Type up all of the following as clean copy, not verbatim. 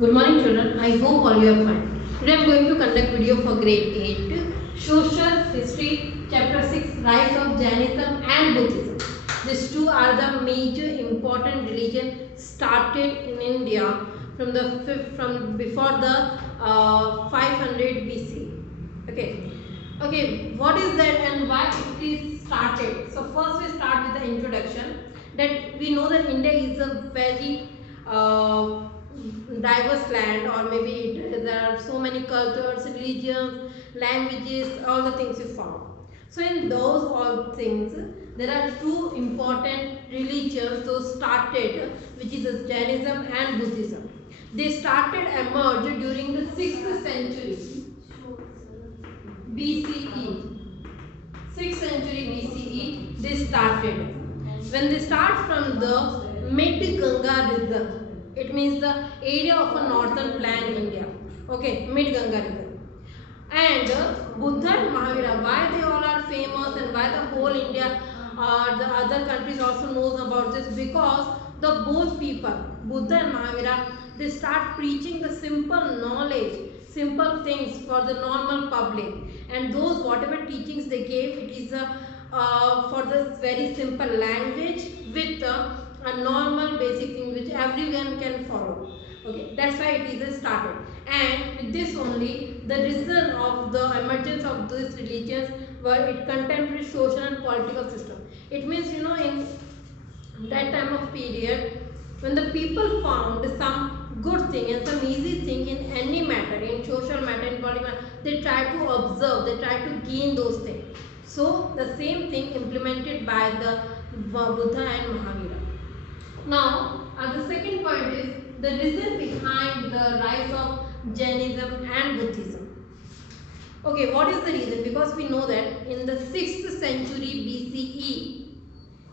Good morning children, I hope all you are fine. Today I am going to conduct video for grade 8, Social History, Chapter 6, Rise of Jainism and Buddhism. These two are the major important religion started in India from before the 500 BC. Okay, what is that and why it is started? So first we start with the introduction, that we know that India is a very diverse land, or maybe there are so many cultures, religions, languages, all the things you found. So in those all things, there are two important religions those started, which is Jainism and Buddhism. They started emerged during the 6th century BCE. 6th century BCE they started. When they start from the mid-Ganga river, it means the area of a northern plain India. Okay, mid-Ganga river. And Buddha and Mahavira, why they all are famous and why the whole India or the other countries also knows about this, because the both people, Buddha and Mahavira, they start preaching the simple knowledge, simple things for the normal public, and those whatever teachings they gave, it is for this very simple language with a normal basic thing which everyone can follow. Okay, that's why it is started. And with this only, the reason of the emergence of these religions were its contemporary social and political system. It means, in that time of period, when the people found some good thing and some easy thing in any matter, in social matter, in political matter, they try to observe, they try to gain those things. So the same thing implemented by the Buddha and Mahavira. Now, the second point is the reason behind the rise of Jainism and Buddhism. Okay, what is the reason? Because we know that in the 6th century BCE,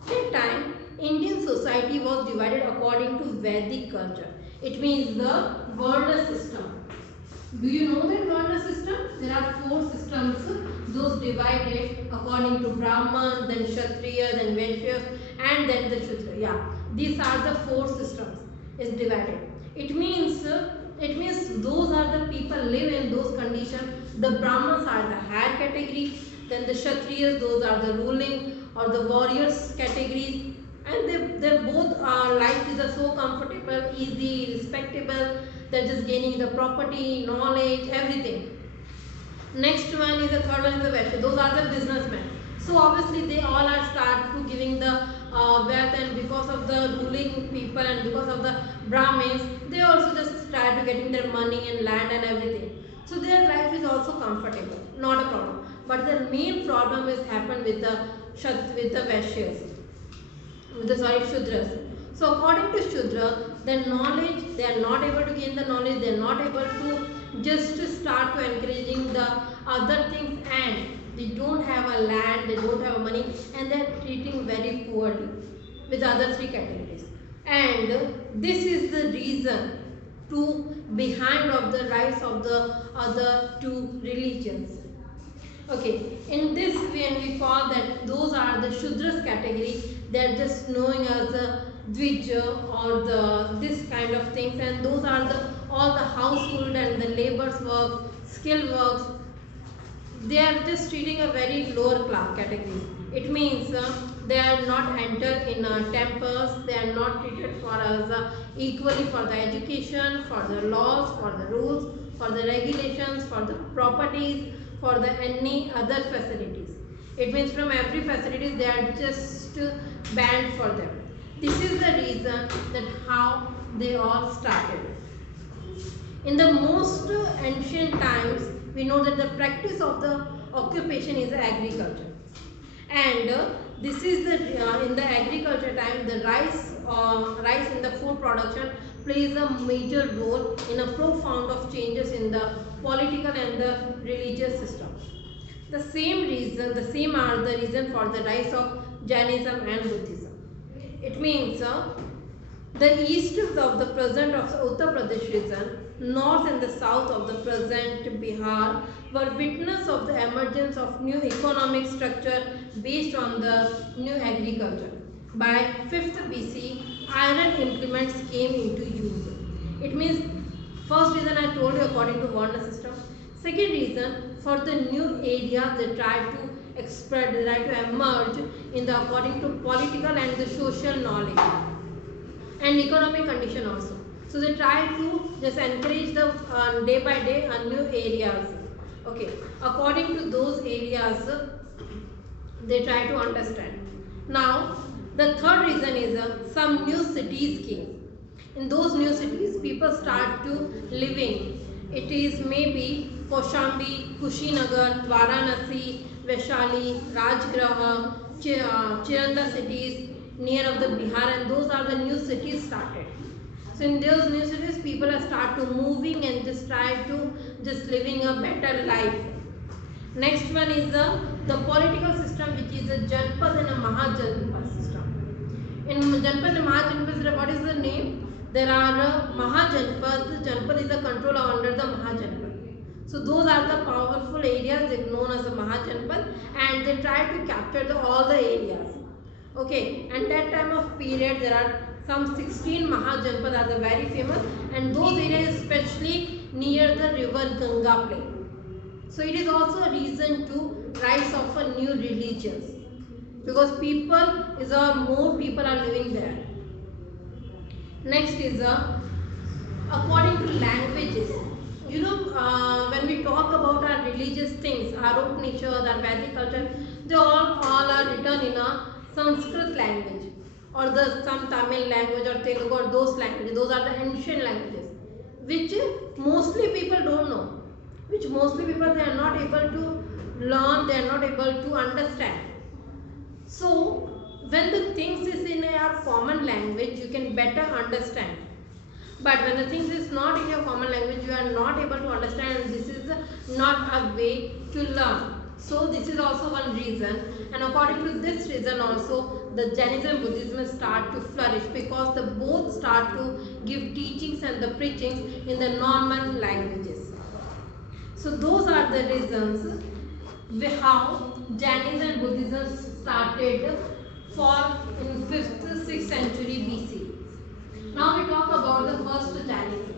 that time Indian society was divided according to Vedic culture. It means the Varna system. Do you know that Varna system? There are 4 systems, those divided according to Brahman, then Kshatriya, then Vaishya, and then the Shudra. Yeah, these are the 4 systems is divided. It means those are the people live in those conditions. The Brahmins are the higher category, then the Kshatriyas, those are the ruling or the warriors categories, and they both are life is so comfortable, easy, respectable. They're just gaining the property, knowledge, everything. Next one is the third one is the Vaishya. Those are the businessmen. So obviously they all are start to giving the wealth, and because of the ruling people and because of the Brahmins, they also just start to getting their money and land and everything. So their life is also comfortable, not a problem. But the main problem is happened with the Vaishyas, with the Shudras. So according to Shudra, their knowledge, they are not able to gain the knowledge, they are not able to just start to encouraging the other things, and they don't have a land, they don't have money, and they are treating very poorly with other 3 categories. And this is the reason to behind of the rise of the other 2 religions. Okay, in this when we call that those are the Shudras category, they are just knowing as the Dvija or the this kind of things, and those are the all the household and the labor's work, skill works. They are just treating a very lower class category. It means they are not entered in temples, they are not treated for as equally for the education, for the laws, for the rules, for the regulations, for the properties, for the any other facilities. It means from every facilities they are just banned for them. This is the reason that how they all started. In the most ancient times, we know that the practice of the occupation is agriculture, and this is the in the agriculture time the rice in the food production plays a major role in a profound of changes in the political and the religious system. The same are the reason for the rise of Jainism and Buddhism. It means the east of the present of the Uttar Pradesh region, north and the south of the present Bihar were witness of the emergence of new economic structure based on the new agriculture. By 5th BC, iron implements came into use. It means according to Varna system. Second reason, for the new areas they try to spread, they try to emerge in the according to political and the social knowledge and economic condition also. So they try to just encourage the day by day new areas. Okay, according to those areas they try to understand. Now the third reason is some new cities came. In those new cities people start to living. It is maybe Kaushambi, Kushinagar, Varanasi, Vaishali, Rajgraha, Chiranda cities near of the Bihar, and those are the new cities started. So in those new cities people are start to moving and just try to just living a better life. Next one is the political system, which is a Janpad and a Mahajanpad system. In Janpad and Mahajanpad, what is the name? There are Mahajanpad. Janpad is the control under the Mahajanpad. So those are the powerful areas they known as the Mahajanpad, and they try to capture all the areas. Okay, and that time of period there are some 16 Mahajanpad are the very famous, and those areas especially near the river Ganga plain. So it is also a reason to rise of a new religions, because people is more people are living there. Next is according to languages. You know, when we talk about our religious things, our Upanishads, our Vedic culture, they all are written in a Sanskrit language, or the some Tamil language or Telugu, or those languages. Those are the ancient languages, which mostly people don't know, which mostly people they are not able to learn, they are not able to understand. So when the things is in your common language, you can better understand. But when the things is not in your common language, you are not able to understand, and this is not a way to learn. So this is also one reason, and according to this reason also the Jainism and Buddhism start to flourish, because the both start to give teachings and the preachings in the normal languages. So those are the reasons how Jainism and Buddhism started for in 5th to 6th century BC. Now we talk about the first Jainism.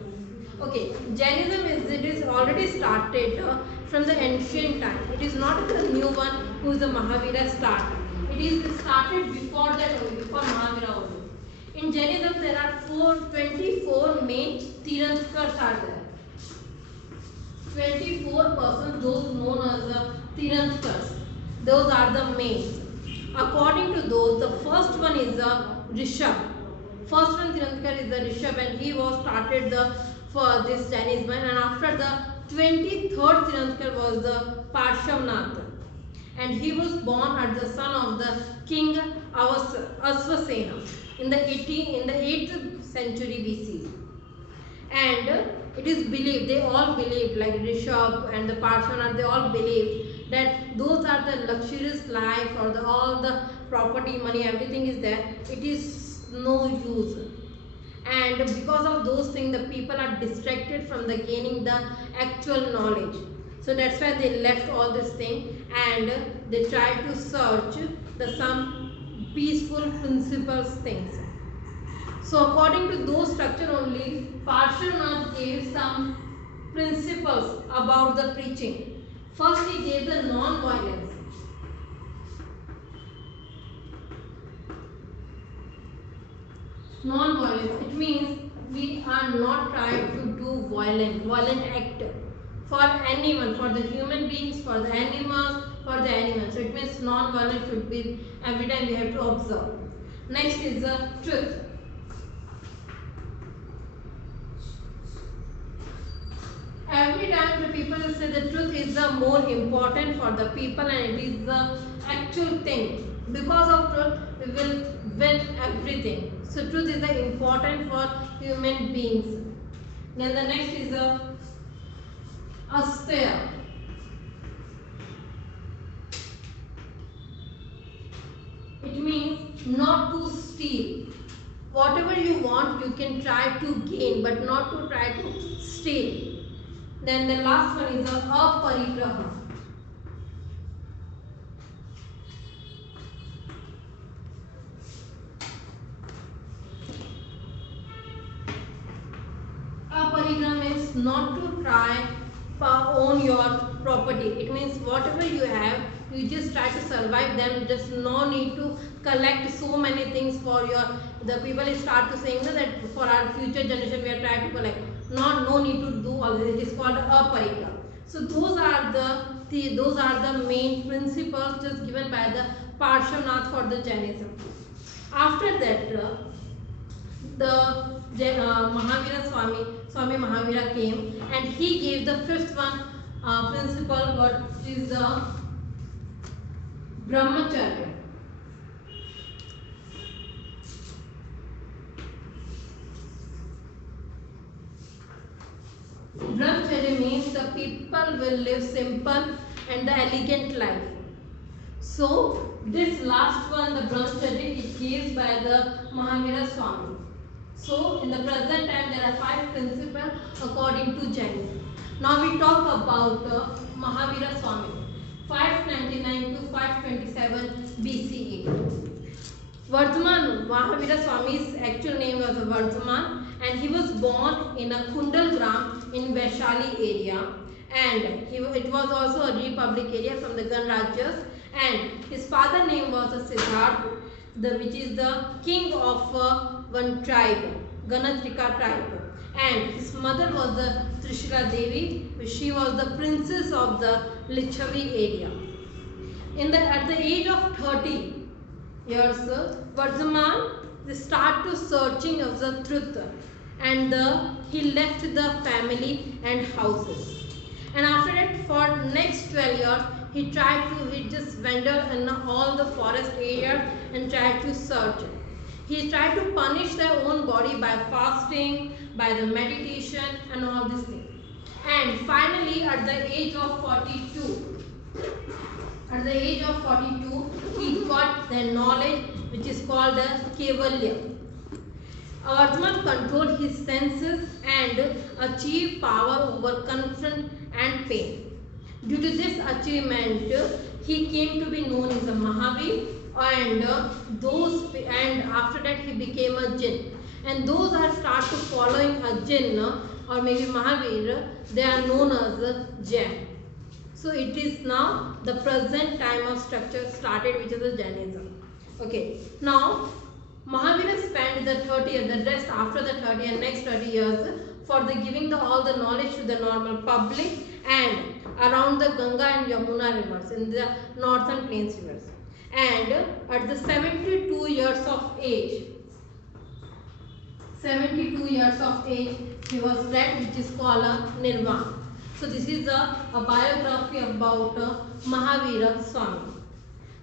Okay, Jainism is already started from the ancient time. It is not the new one who is the Mahavira started. It is started before that, before Mahavira also. In Jainism there are 24 main Tirthankars are there. 24 persons, those known as Tirthankars. Those are the main. According to those, the first one is Rishabh. First one Tirthankar is the Rishabh, and he was started for this Jainism, and after the 23rd Tirthankar was the Parshavnath, and he was born as the son of the king Aswasena in the 8th century BC. And it is believed, they all believed, like Rishabh and the Parshavnath, they all believed that those are the luxurious life, or all the property, money, everything is there. It is no use, and because of those things the people are distracted from the gaining the actual knowledge. So that's why they left all this thing, and they try to search some peaceful principles things. So according to those structure only, Parshavnath gave some principles about the preaching. First he gave the non-violence. Non-violence, it means we are not trying to do violent act for anyone, for the human beings, for the animals, So it means non-violence should be every time we have to observe. Next is the truth. Every time the people say the truth is the more important for the people, and it is the actual thing. Because of truth, we will win everything. So truth is the important for human beings. Then the next is the asteya. It means not to steal. Whatever you want, you can try to gain, but not to try to steal. Then the last one is the aparigraha. Aparigraha means means not to try own your property. It means whatever you have, you just try to survive them. Just no need to collect so many things for your. The people start to saying that for our future generation we are trying to collect. No need to do all this. It is called aparika. So those are the main principles just given by the Parshvanath for the Jainism. After that, Mahavira Swami Mahavira came, and he gave the fifth one principle, what is the Brahmacharya. Brahmacharya means the people will live simple and the elegant life. So this last one, the Brahmacharya, it gives by the Mahavira Swami. So in the present time there are 5 principles according to Jainism. Now we talk about Mahavira Swami, 599 to 527 BCE. Vardhaman, Mahavira Swami's actual name was Vardhaman, and he was born in a Kundalgram in Vaishali area, and it was also a republic area from the Ganrajyas, and his father name was Siddharth, which is the king of one tribe, Ganatrika tribe, and his mother was the Trishula Devi. She was the princess of the Lichavi area. At the age of 30 years, Vardhaman start to searching of the truth, and he left the family and houses. And after that, for next 12 years, he just wandered in all the forest areas and tried to search. He tried to punish their own body by fasting, by the meditation and all these things. And finally, at the age of 42, he got the knowledge which is called the Kevalya. Vardhaman controlled his senses and achieved power over confront and pain. Due to this achievement, he came to be known as a Mahavir, and after that he became a jinn. And those that start to following a jinn or maybe Mahavir, they are known as Jain. So it is now the present time of structure started, which is the Jainism. Okay, now Mahavira spent the 30 years, the rest after the 30 and next 30 years for giving all the knowledge to the normal public and around the Ganga and Yamuna rivers in the northern plains rivers. And at the 72 years of age, he was dead, which is called a Nirvana. So this is a biography about Mahavira Swami.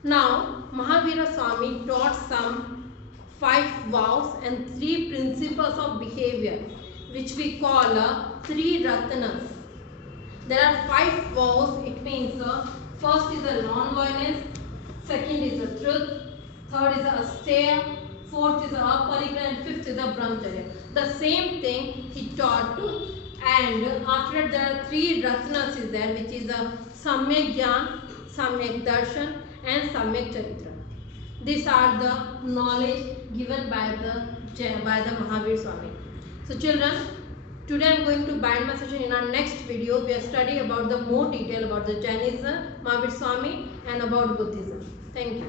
Now Mahavira Swami taught some 5 vows and 3 principles of behavior, which we call 3 Ratnas. There are 5 vows. It means first is a non-violence, second is the truth, third is the asteya, fourth is the aparika, and fifth is the brahmacharya. The same thing he taught, and after that there are 3 Ratnas is there, which is a Samyak Gyan, Samyak Darshan and Samyak Charitra. These are the knowledge given by the Mahavira Swami. So children, today I am going to bind my session. In our next video, we are studying about the more detail about the Jainism, Mahavira Swami, and about Buddhism. Thank you.